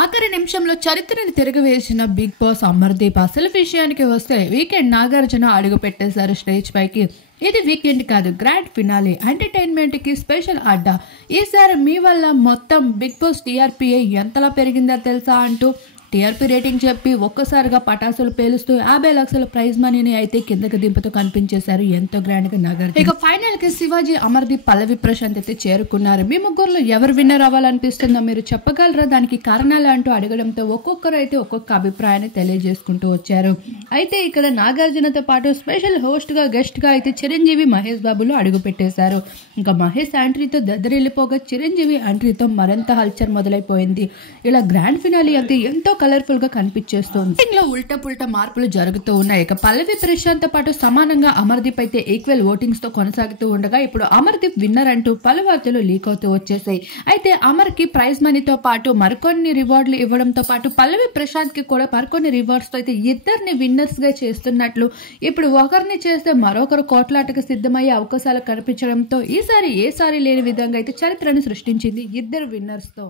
ఆఖరి నిమిషంలో చరిత్రని తిరగవేసిన బిగ్ బాస్ అమర్దీప్ అసలు విషయానికి వస్తే వీకెండ్ నాగార్జున అడుగు పెట్టేశారు స్టేజ్ పైకి. ఇది వీకెండ్ కాదు, గ్రాండ్ ఫినాలే, ఎంటర్టైన్మెంట్ కి స్పెషల్ అడ్డా. ఈసారి మీ వల్ల మొత్తం బిగ్ బాస్ టీఆర్పీఏ ఎంతలా పెరిగిందో తెలుసా అంటూ టీఆర్పీ రేటింగ్ చెప్పి ఒక్కసారిగా పటాసులు పేలుస్తూ 50 లక్షల ప్రైజ్ మనీని అయితే కిందకి దింపుతూ కనిపించేశారు ఎంతో గ్రాండ్ గా నాగార్జున. ఇక ఫైనల్ కి శివాజీ, అమర్దీప్, పల్లవి ప్రశాంత్ అయితే చేరుకున్నారు. మీ ముగ్గురులో ఎవరు విన్నర్ అవ్వాలనిపిస్తుందో మీరు చెప్పగలరా, దానికి కారణాలు అంటూ అడగడంతో ఒక్కొక్కరు అయితే ఒక్కొక్క అభిప్రాయాన్ని తెలియజేసుకుంటూ వచ్చారు. అయితే ఇక్కడ నాగార్జునతో పాటు స్పెషల్ హోస్ట్ గా గెస్ట్ గా అయితే చిరంజీవి, మహేష్ బాబులు అడుగు పెట్టేశారు. ఇంకా మహేష్ ఎంట్రీతో దద్దరిల్లిపోగా చిరంజీవి ఎంట్రీతో మరింత హల్చర్ మొదలైపోయింది. ఇలా గ్రాండ్ ఫినాలే అయితే ఎంతో కలర్ఫుల్ గా కనిపించేస్తుంది. దీనిలో ఉల్టా పుల్టా మార్పులు జరుగుతూ ఉన్నాయి. ఇక పల్లవి ప్రశాంత్ తో పాటు సమానంగా అమర్దీప్ అయితే ఈక్వల్ ఓటింగ్స్ తో కొనసాగుతూ ఉండగా ఇప్పుడు అమర్దీప్ విన్నర్ అంటూ పలు వార్తలు లీక్ అవుతూ వచ్చేసాయి. అయితే అమర్ కి ప్రైజ్ మనీతో పాటు మరికొన్ని రివార్డులు ఇవ్వడంతో పాటు పల్లవి ప్రశాంత్ కి కూడా మరికొన్ని రివార్డ్స్ తో అయితే ఇద్దరిని విన్నర్స్ గా చేస్తున్నట్లు, ఇప్పుడు ఒకరిని చేస్తే మరొకరు కోట్లాటకు సిద్ధమయ్యే అవకాశాలు కనిపించడంతో ఈసారి ఏసారి లేని విధంగా అయితే చరిత్రను సృష్టించింది ఇద్దరు విన్నర్స్ తో.